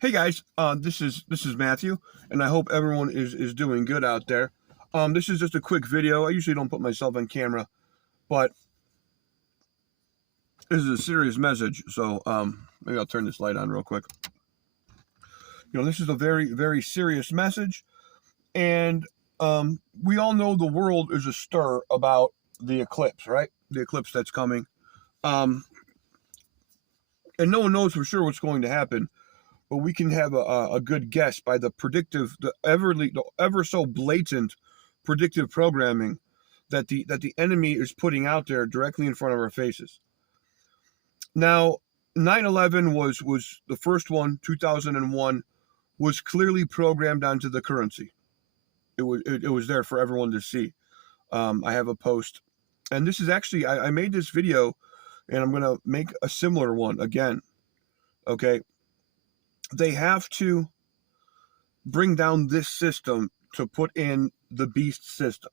Hey guys, this is Matthew, and I hope everyone is doing good out there. This is just a quick video. I usually don't put myself on camera, but this is a serious message. So maybe I'll turn this light on real quick. This is a very serious message, and we all know the world is astir about the eclipse, right? The eclipse that's coming, um, and no one knows for sure what's going to happen. But we can have a good guess by the ever so blatant predictive programming that the enemy is putting out there directly in front of our faces. Now, 9/11 was the first one. 2001 was clearly programmed onto the currency. It was there for everyone to see. I have a post, and this is actually I made this video, and I'm gonna make a similar one again. Okay. They have to bring down this system to put in the beast system.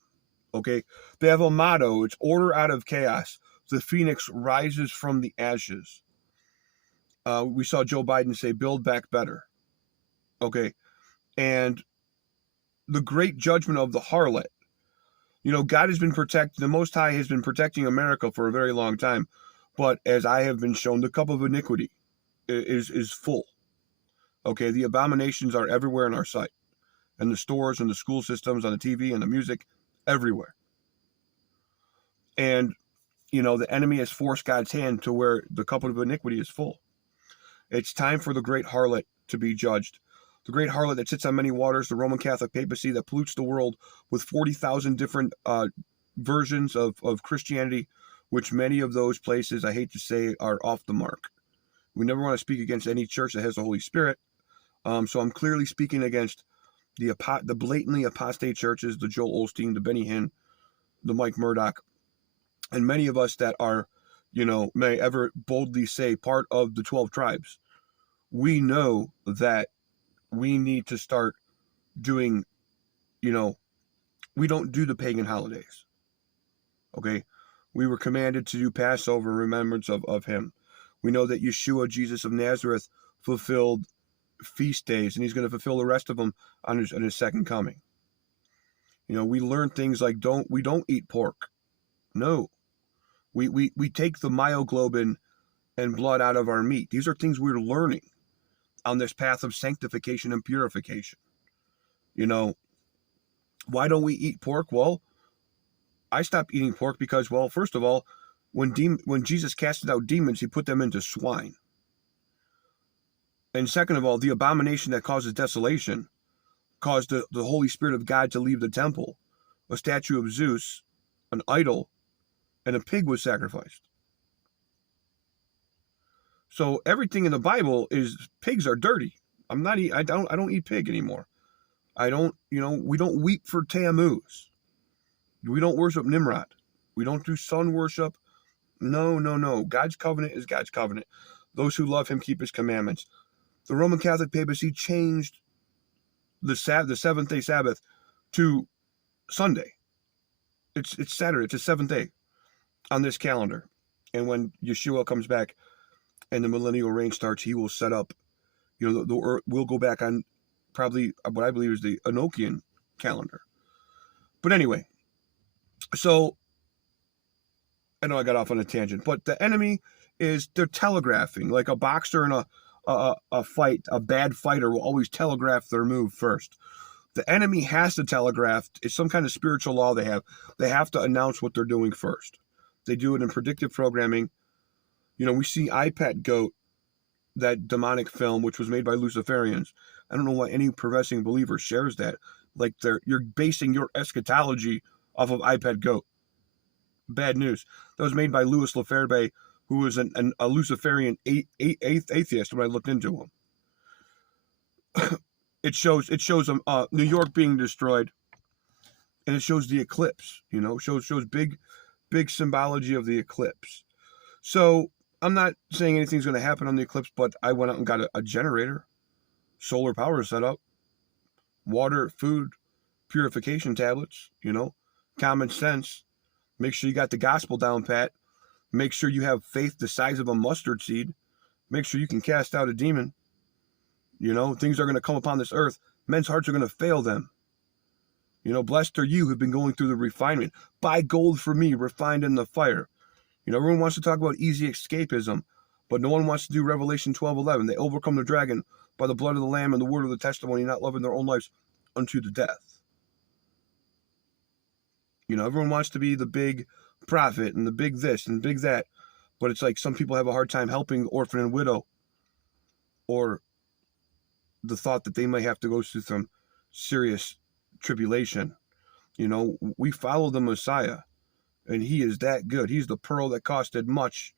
Okay. They have a motto. It's order out of chaos. The phoenix rises from the ashes. We saw Joe Biden say, build back better. Okay. And the great judgment of the harlot. God has been the Most High has been protecting America for a very long time. But as I have been shown, the cup of iniquity is full. Okay, the abominations are everywhere in our sight, in the stores, and the school systems, on the TV, and the music, everywhere. And, the enemy has forced God's hand to where the cup of iniquity is full. It's time for the great harlot to be judged. The great harlot that sits on many waters, the Roman Catholic papacy that pollutes the world with 40,000 different versions of Christianity, which many of those places, I hate to say, are off the mark. We never want to speak against any church that has the Holy Spirit. So I'm clearly speaking against the blatantly apostate churches, the Joel Osteen, the Benny Hinn, the Mike Murdoch, and many of us that are, may ever boldly say part of the 12 tribes. We know that we need to start doing, we don't do the pagan holidays. Okay. We were commanded to do Passover in remembrance of him. We know that Yeshua, Jesus of Nazareth, fulfilled feast days, and he's going to fulfill the rest of them on his second coming. We learn things like we don't eat pork. No, we take the myoglobin and blood out of our meat. These are things we're learning on this path of sanctification and purification. Why don't we eat pork? Well, I stopped eating pork because, well, first of all, when Jesus casted out demons, he put them into swine. And second of all, the abomination that causes desolation caused the Holy Spirit of God to leave the temple. A statue of Zeus, an idol, and a pig was sacrificed. So everything in the Bible is pigs are dirty. I don't eat pig anymore. We don't weep for Tammuz. We don't worship Nimrod. We don't do sun worship. No. God's covenant is God's covenant. Those who love him keep his commandments. The Roman Catholic papacy changed the seventh-day Sabbath to Sunday. It's Saturday. It's the seventh day on this calendar. And when Yeshua comes back and the millennial reign starts, he will set up, the earth will go back on probably what I believe is the Enochian calendar. But anyway, so I know I got off on a tangent, but the enemy they're telegraphing like a boxer in a fight. A bad fighter will always telegraph their move first. The enemy has to telegraph. It's some kind of spiritual law they have. They have to announce what they're doing first. They do it in predictive programming. We see iPad Goat, that demonic film, which was made by Luciferians. I don't know why any professing believer shares that. Like you're basing your eschatology off of iPad Goat. Bad news. That was made by Louis Lefebvre, who was a Luciferian atheist when I looked into him. It shows New York being destroyed, and it shows the eclipse. Shows big symbology of the eclipse. So I'm not saying anything's going to happen on the eclipse, but I went out and got a generator, solar power set up, water, food, purification tablets. Common sense. Make sure you got the gospel down pat. Make sure you have faith the size of a mustard seed. Make sure you can cast out a demon. Things are going to come upon this earth. Men's hearts are going to fail them. Blessed are you who've been going through the refinement. Buy gold for me, refined in the fire. Everyone wants to talk about easy escapism, but no one wants to do Revelation 12:11. They overcome the dragon by the blood of the Lamb and the word of the testimony, not loving their own lives unto the death. Everyone wants to be the big prophet and the big this and big that, but it's like some people have a hard time helping the orphan and widow, or the thought that they might have to go through some serious tribulation. We follow the Messiah, and he is that good. He's the pearl that costed much.